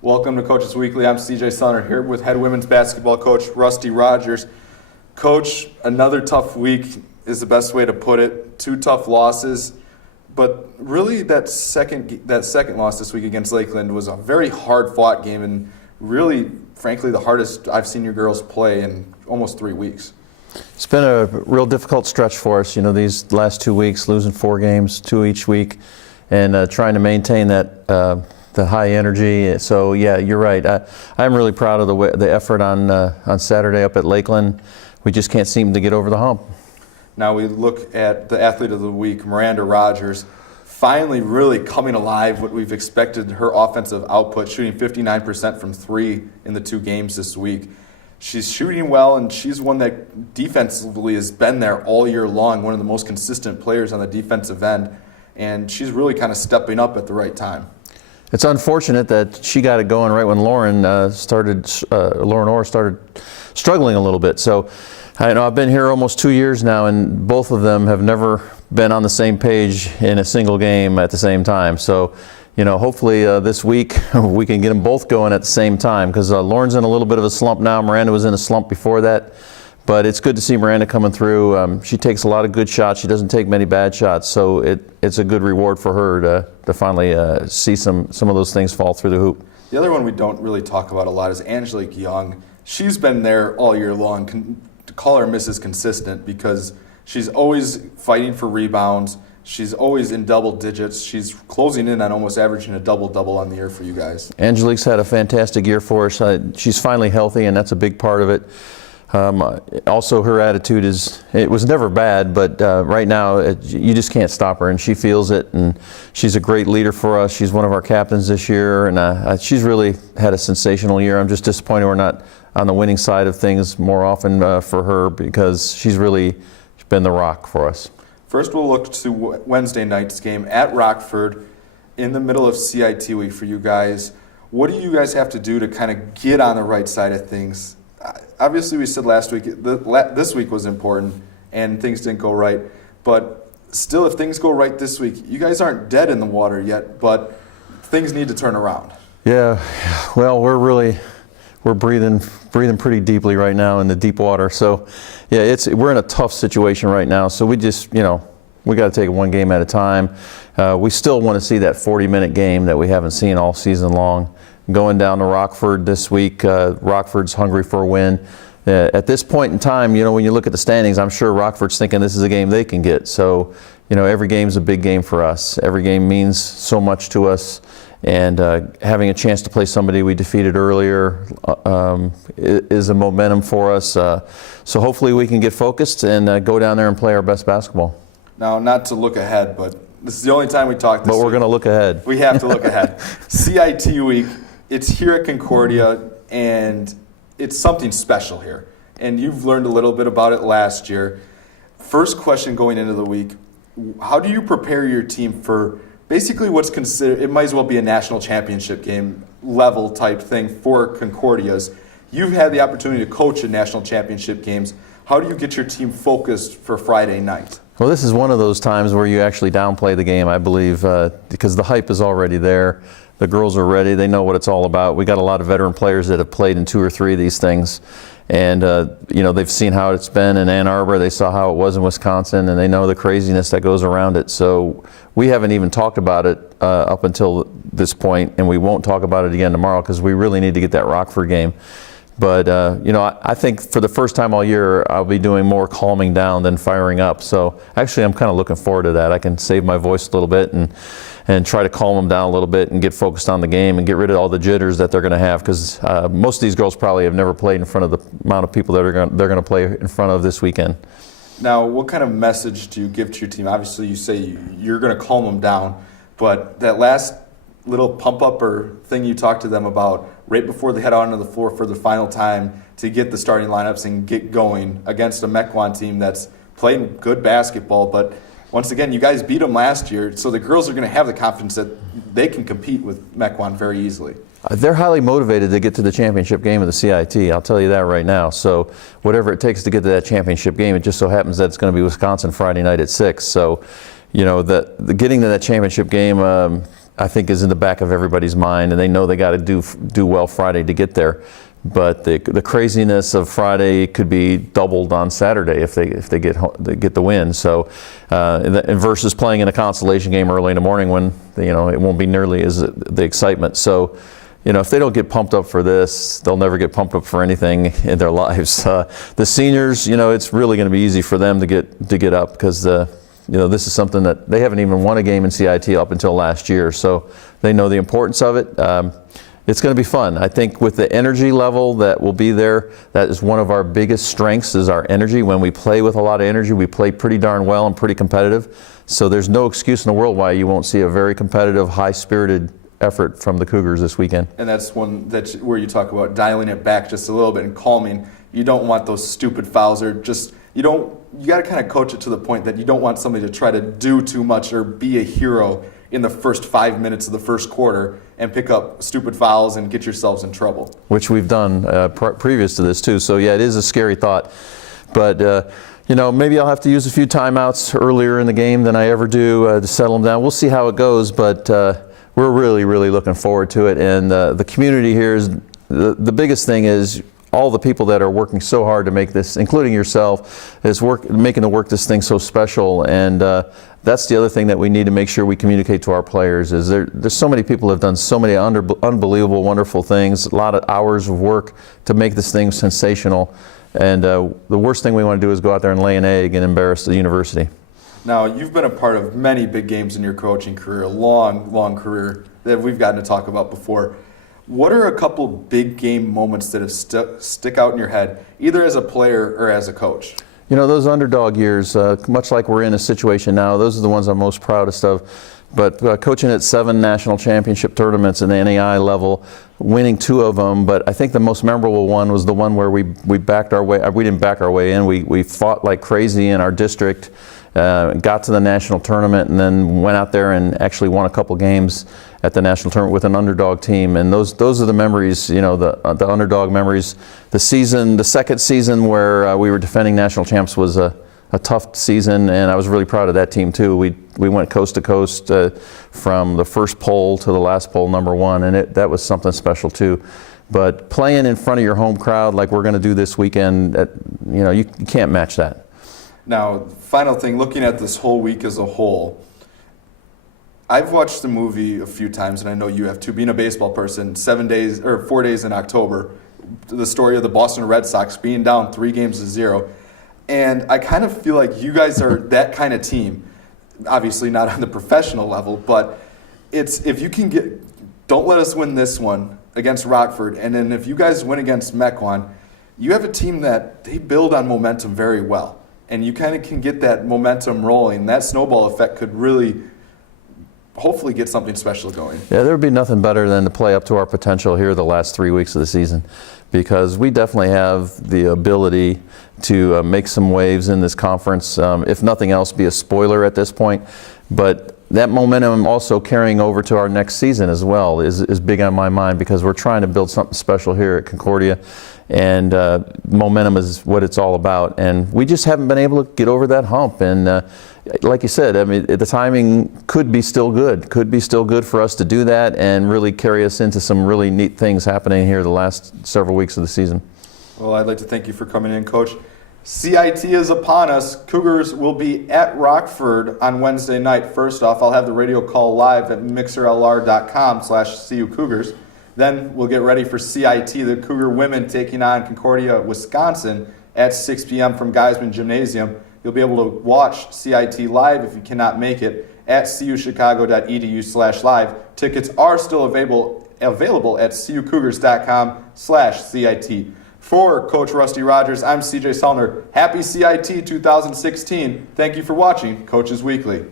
Welcome to Coaches Weekly. I'm CJ Sunner here with head women's basketball coach Miranda Rogers. Coach, another tough week is the best way to put it. 2 tough losses, but really that second loss this week against Lakeland was a very hard-fought game and really, frankly, the hardest I've seen your girls play in almost 3 weeks. It's been a real difficult stretch for us, these last 2 weeks, losing 4 games, 2 each week, and trying to maintain that the high energy. So yeah, you're right. I'm really proud of the effort on Saturday up at Lakeland. We just can't seem to get over the hump. Now we look at the athlete of the week, Miranda Rogers, finally really coming alive. What we've expected her offensive output, shooting 59% from 3 in the 2 games this week. She's shooting well, and she's one that defensively has been there all year long, one of the most consistent players on the defensive end, and she's really kind of stepping up at the right time. It's unfortunate that she got it going right when Lauren Orr started struggling a little bit. So I know I've been here almost 2 years now, and both of them have never been on the same page in a single game at the same time. So, hopefully this week we can get them both going at the same time, because Lauren's in a little bit of a slump now. Miranda was in a slump before that. But it's good to see Miranda coming through. She takes a lot of good shots. She doesn't take many bad shots. So it's a good reward for her to finally see some of those things fall through the hoop. The other one we don't really talk about a lot is Angelique Young. She's been there all year long. To call her Mrs. Consistent, because she's always fighting for rebounds. She's always in double digits. She's closing in on almost averaging a double-double on the year for you guys. Angelique's had a fantastic year for us. She's finally healthy, and that's a big part of it. Also, her attitude it was never bad, but right now you just can't stop her, and she feels it, and she's a great leader for us. She's one of our captains this year, and she's really had a sensational year. I'm just disappointed we're not on the winning side of things more often for her, because she's really been the rock for us. First, we'll look to Wednesday night's game at Rockford in the middle of CIT week for you guys. What do you guys have to do to kind of get on the right side of things? Obviously, we said last week this week was important and things didn't go right. But still, if things go right this week, you guys aren't dead in the water yet, but things need to turn around. Yeah, well, we're breathing pretty deeply right now in the deep water. So, yeah, we're in a tough situation right now. So we just, we got to take it one game at a time. We still want to see that 40-minute game that we haven't seen all season long. Going down to Rockford this week, Rockford's hungry for a win. At this point in time, when you look at the standings, I'm sure Rockford's thinking this is a game they can get. So, every game's a big game for us. Every game means so much to us. And having a chance to play somebody we defeated earlier is a momentum for us. So hopefully we can get focused and go down there and play our best basketball. Now, not to look ahead, but this is the only time we talk this week. But we're going to look ahead. We have to look ahead. CIT week, it's here at Concordia, and it's something special here. And you've learned a little bit about it last year. First question going into the week, how do you prepare your team for basically what's considered, it might as well be a national championship game level type thing for Concordias. You've had the opportunity to coach in national championship games. How do you get your team focused for Friday night? Well, this is one of those times where you actually downplay the game, I believe, because the hype is already there. The girls are ready. They know what it's all about. We got a lot of veteran players that have played in 2 or 3 of these things. And, they've seen how it's been in Ann Arbor. They saw how it was in Wisconsin, and they know the craziness that goes around it. So we haven't even talked about it up until this point, and we won't talk about it again tomorrow, because we really need to get that Rockford game. But, I think for the first time all year, I'll be doing more calming down than firing up. So actually, I'm kind of looking forward to that. I can save my voice a little bit and try to calm them down a little bit and get focused on the game and get rid of all the jitters that they're going to have, because most of these girls probably have never played in front of the amount of people that they're going to play in front of this weekend. Now, what kind of message do you give to your team? Obviously, you say you're going to calm them down, but that last little pump-up or thing you talked to them about right before they head out onto the floor for the final time to get the starting lineups and get going against a Mequon team that's playing good basketball, but once again, you guys beat them last year, so the girls are going to have the confidence that they can compete with Mequon very easily. They're highly motivated to get to the championship game of the CIT. I'll tell you that right now. So whatever it takes to get to that championship game, it just so happens that it's going to be Wisconsin Friday night at 6. So, the getting to that championship game, I think is in the back of everybody's mind, and they know they got to do well Friday to get there. But the craziness of Friday could be doubled on Saturday if they get the win. So versus playing in a consolation game early in the morning when it won't be nearly as the excitement. So if they don't get pumped up for this, they'll never get pumped up for anything in their lives. The seniors, it's really going to be easy for them to get up because this is something that they haven't even won a game in CIT up until last year. So they know the importance of it. It's going to be fun. I think with the energy level that will be there, that is one of our biggest strengths is our energy. When we play with a lot of energy, we play pretty darn well and pretty competitive. So there's no excuse in the world why you won't see a very competitive, high-spirited effort from the Cougars this weekend. And that's where you talk about dialing it back just a little bit and calming. You don't want those stupid fouls or just, you got to kind of coach it to the point that you don't want somebody to try to do too much or be a hero in the first 5 minutes of the first quarter and pick up stupid fouls and get yourselves in trouble. Which we've done previous to this too. So yeah, it is a scary thought. But maybe I'll have to use a few timeouts earlier in the game than I ever do to settle them down. We'll see how it goes, but we're really, really looking forward to it. And the community here is, the biggest thing is all the people that are working so hard to make this, including yourself, is making this thing so special. And that's the other thing that we need to make sure we communicate to our players is there's so many people who have done so many unbelievable, wonderful things, a lot of hours of work to make this thing sensational. And the worst thing we want to do is go out there and lay an egg and embarrass the university. Now, you've been a part of many big games in your coaching career, a long, long career that we've gotten to talk about before. What are a couple big game moments that have stick out in your head, either as a player or as a coach? Those underdog years, much like we're in a situation now, those are the ones I'm most proudest of. But coaching at 7 national championship tournaments in the NAI level, winning 2 of them, but I think the most memorable one was the one where we backed our way. We didn't back our way in. We fought like crazy in our district, got to the national tournament, and then went out there and actually won a couple games at the national tournament with an underdog team. And those are the memories, the underdog memories. The second season where we were defending national champs was a tough season, and I was really proud of that team too. We went coast to coast from the first poll to the last poll, #1, and that was something special too. But playing in front of your home crowd like we're going to do this weekend, you can't match that. Now, final thing, looking at this whole week as a whole, I've watched the movie a few times, and I know you have too. Being a baseball person, 4 days in October, the story of the Boston Red Sox being down 3-0. And I kind of feel like you guys are that kind of team. Obviously not on the professional level, but if you can don't let us win this one against Rockford, and then if you guys win against Mequon, you have a team that they build on momentum very well. And you kind of can get that momentum rolling. That snowball effect could really hopefully get something special going. Yeah, there would be nothing better than to play up to our potential here the last 3 weeks of the season, because we definitely have the ability to make some waves in this conference. If nothing else, be a spoiler at this point. But that momentum also carrying over to our next season as well is big on my mind, because we're trying to build something special here at Concordia. And momentum is what it's all about. And we just haven't been able to get over that hump. And like you said, I mean, the timing could be still good for us to do that and really carry us into some really neat things happening here the last several weeks of the season. Well, I'd like to thank you for coming in, Coach. CIT is upon us. Cougars will be at Rockford on Wednesday night. First off, I'll have the radio call live at mixerlr.com/CUCougars. Then we'll get ready for CIT, the Cougar women taking on Concordia, Wisconsin at 6 p.m. from Geisman Gymnasium. You'll be able to watch CIT live if you cannot make it at cuchicago.edu/live. Tickets are still available at cucougars.com/CIT. For Coach Rusty Rogers, I'm CJ Sellner. Happy CIT 2016. Thank you for watching Coaches Weekly.